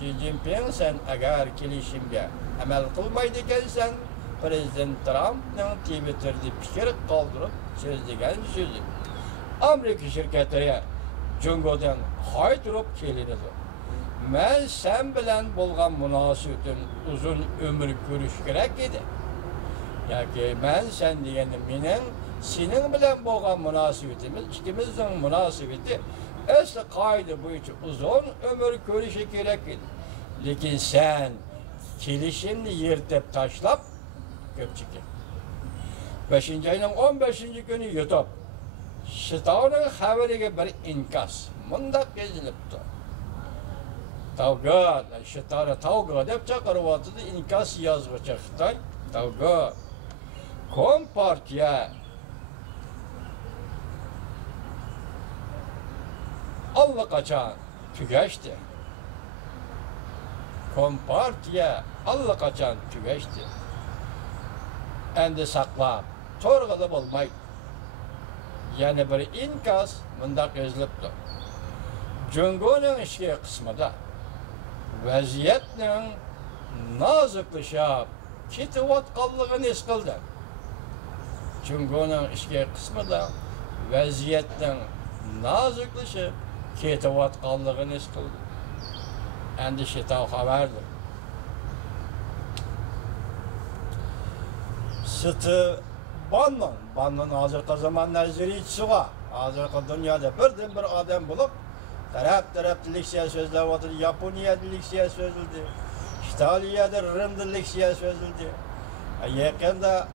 Xi Jinping sen agar kelishimga amal qilmaydi ekansan, Prezident Trumpning Twitter'da fikr qoldirib so'zlagan so'zi. Amerika shirkatlari Jungodan qaytirib keladi. Men sen bilan bo'lgan munosabatim uzun ömür ko'rish kerak edi. Yoki men sen deganim mening sening bilan bo'lgan munosabatimiz, ikkimizning munosabati asli qoida bo'yicha uzun ömür ko'rishi kerak edi. Lekin sen kelishimni yertib tashlab ko'pchilik 5-oyning 15-kuni YouTube Xitoyning xabariga bir inkas mundaq yozilibdi. Tavga, Xitoy deb chaqiryapti, inkas yozuvchi Xitoy. Tavga Kompartiya allaqachon tugashdi. Kompartiya allaqachon tugashdi. Endi saqlab to'g'rida bo'lmaydi. Yana bir inkas mundaq yozilibdi. Jungoning ichki qismida vaziyatning noziklashib ketayotganligini his qildi. Jungoning ichki qismida vaziyatning noziklashib ketayotganligini his qildi. Endi Xitoy xabardir. Bannon hozirgi zamon nazariychisi bor. Hozirgi dunyoda birdan-bir odam bo'lib, taraf-taraflik so'zlab o'tdi. Yaponiyalik so'zladi. Xitoyda Rimlik so'zladi. Yaqinda